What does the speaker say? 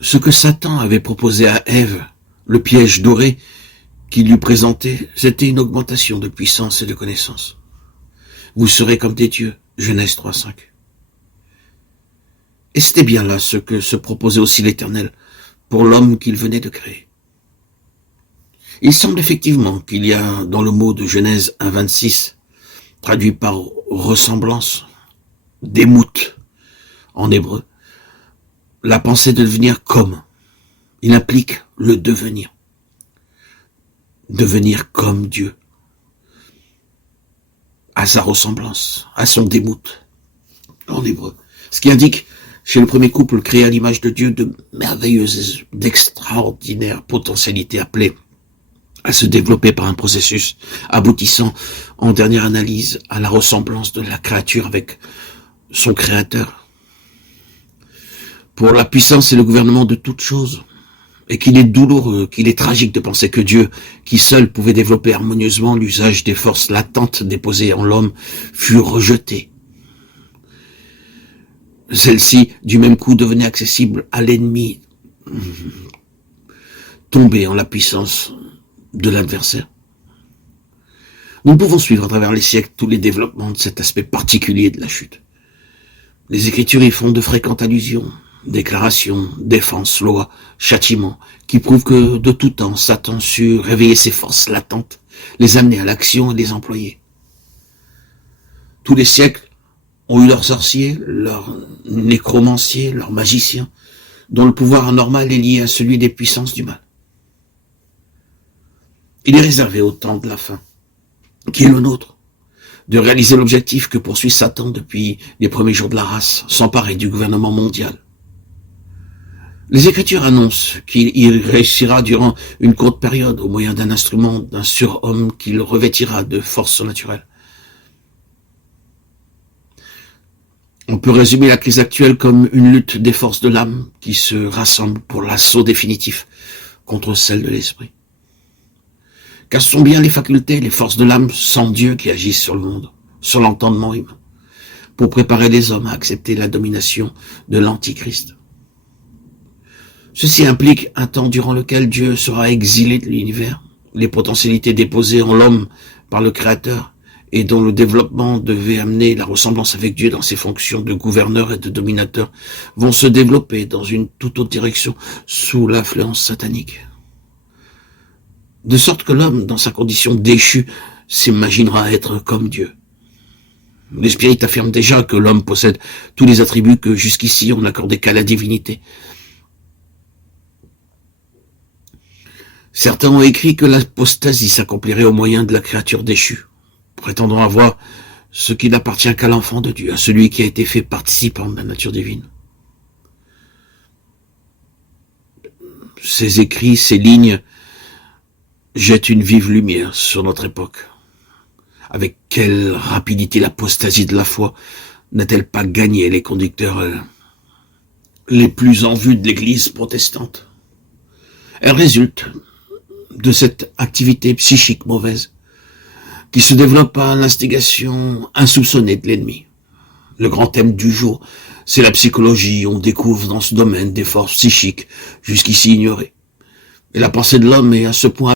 Ce que Satan avait proposé à Ève, le piège doré qu'il lui présentait, c'était une augmentation de puissance et de connaissance. Vous serez comme des dieux, Genèse 3:5. Et c'était bien là ce que se proposait aussi l'Éternel pour l'homme qu'il venait de créer. Il semble effectivement qu'il y a dans le mot de Genèse 1:26, traduit par ressemblance, démoute en hébreu, la pensée de devenir comme. Il implique le devenir. Devenir comme Dieu. À sa ressemblance, à son démoute en hébreu. Ce qui indique chez le premier couple créé à l'image de Dieu de merveilleuses, d'extraordinaires potentialités appelées à se développer par un processus aboutissant en dernière analyse à la ressemblance de la créature avec son créateur. Pour la puissance et le gouvernement de toutes choses, et qu'il est douloureux, qu'il est tragique de penser que Dieu, qui seul pouvait développer harmonieusement l'usage des forces latentes déposées en l'homme, fut rejeté. Celle-ci, du même coup, devenait accessible à l'ennemi, tombé en la puissance de l'adversaire. Nous pouvons suivre à travers les siècles tous les développements de cet aspect particulier de la chute. Les Écritures y font de fréquentes allusions, déclarations, défenses, lois, châtiments, qui prouvent que de tout temps, Satan sut réveiller ses forces latentes, les amener à l'action et les employer. Tous les siècles ont eu leurs sorciers, leurs nécromanciers, leurs magiciens, dont le pouvoir anormal est lié à celui des puissances du mal. Il est réservé au temps de la fin, qui est le nôtre, de réaliser l'objectif que poursuit Satan depuis les premiers jours de la race, s'emparer du gouvernement mondial. Les Écritures annoncent qu'il y réussira durant une courte période au moyen d'un instrument, d'un surhomme qu'il revêtira de force surnaturelle. On peut résumer la crise actuelle comme une lutte des forces de l'âme qui se rassemblent pour l'assaut définitif contre celle de l'esprit. Car ce sont bien les facultés, les forces de l'âme sans Dieu qui agissent sur le monde, sur l'entendement humain, pour préparer les hommes à accepter la domination de l'Antichrist. Ceci implique un temps durant lequel Dieu sera exilé de l'univers, les potentialités déposées en l'homme par le Créateur et dont le développement devait amener la ressemblance avec Dieu dans ses fonctions de gouverneur et de dominateur vont se développer dans une toute autre direction sous l'influence satanique. De sorte que l'homme, dans sa condition déchue, s'imaginera être comme Dieu. Les spirites affirment déjà que l'homme possède tous les attributs que jusqu'ici on n'accordait qu'à la divinité. Certains ont écrit que l'apostasie s'accomplirait au moyen de la créature déchue, prétendant avoir ce qui n'appartient qu'à l'enfant de Dieu, à celui qui a été fait participant de la nature divine. Ces écrits, ces lignes, jette une vive lumière sur notre époque. Avec quelle rapidité l'apostasie de la foi n'a-t-elle pas gagné les conducteurs les plus en vue de l'Église protestante? Elle résulte de cette activité psychique mauvaise qui se développe à l'instigation insoupçonnée de l'ennemi. Le grand thème du jour, c'est la psychologie. On découvre dans ce domaine des forces psychiques jusqu'ici ignorées. Et la pensée de l'homme est à ce point